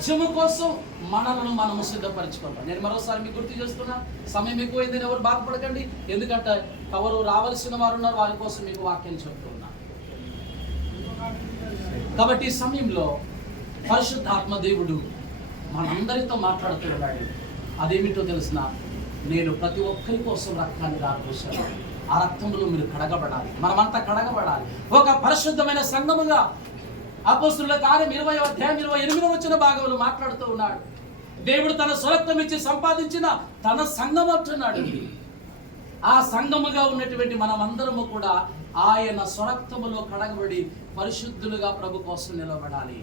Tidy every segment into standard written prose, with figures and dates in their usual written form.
రాజ్యము కోసం మనలను మనము సిద్ధపరచుకుంటాం. నేను మరోసారి మీకు గుర్తు చేస్తున్నా, సమయం ఎక్కువైందని ఎవరు బాధపడకండి. ఎందుకంటే ఎవరు రావాల్సిన వారు ఉన్నారు, వారి కోసం మీకు వాక్యం చెప్తున్నా. కాబట్టి ఈ సమయంలో పరిశుద్ధాత్మ దేవుడు మనందరితో మాట్లాడుతున్నాడు. అదేమిటో తెలిసిన, నేను ప్రతి ఒక్కరి కోసం రక్తాన్ని దారిపోసాను. ఆ రక్తంలో మీరు కడగబడాలి, మనమంతా కడగబడాలి. ఒక పరిశుద్ధమైన సంఘముగా అపోస్తలుల కార్యం 20వ అధ్యాయం 28వ వచన భాగంలో మాట్లాడుతూ ఉన్నాడు. దేవుడు తన స్వరక్తం ఇచ్చి సంపాదించిన తన సంఘం అంటున్నాడు. ఆ సంఘముగా ఉన్నటువంటి మనమందరము కూడా ఆయన స్వరక్తములో కడగబడి పరిశుద్ధులుగా ప్రభు కోసం నిలబడాలి.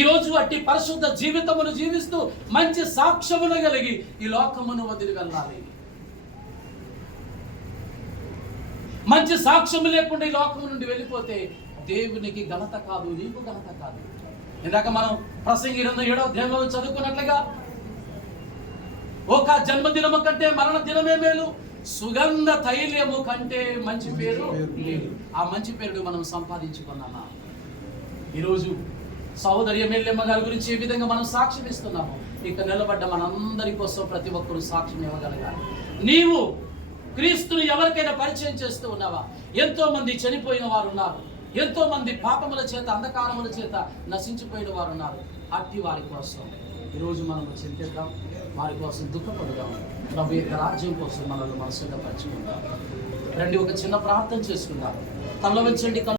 ఈరోజు అట్టి పరిశుద్ధ జీవితమును జీవిస్తూ మంచి సాక్ష్యములు కలిగి ఈ లోకమును వదిలి వెళ్ళాలి. మంచి సాక్ష్యము లేకుండా ఈ లోకము నుండి వెళ్ళిపోతే దేవునికి ఘనత కాదు, నీకు ఘనత కాదు. ఇందాక మనం ప్రసంగి 7వ అధ్యాయంలో చదువుకున్నట్లుగా, ఒక జన్మదినము కంటే మరణ దినమే మేలు, సుగంధ తైలము కంటే మంచి పేరు లేదు. ఆ మంచి పేరును మనం సంపాదించుకున్నామా? ఈరోజు సహోదరి ఎమ్మెల్యేమ్మ గారి గురించి ఏ విధంగా మనం సాక్ష్యం ఇస్తున్నాము, ఇక నిలబడ్డ మనందరి కోసం ప్రతి ఒక్కరూ సాక్ష్యం ఇవ్వగలగాలి. నీవు క్రీస్తుని ఎవరికైనా పరిచయం చేస్తూ ఉన్నావా? ఎంతో మంది చనిపోయిన వారు ఉన్నారు, ఎంతో మంది పాపముల చేత అంధకారముల చేత నశించిపోయిన వారు ఉన్నారు. అట్టి వారి కోసం ఈరోజు మనం చింతిద్దాం, వారి కోసం దుఃఖపడదాం. ప్రభు యొక్క రాజ్యం కోసం మనల్ని మనం సిద్ధపరచుకుందాం. రండి, ఒక చిన్న ప్రార్థన చేసుకుందాం. తల వంచండి.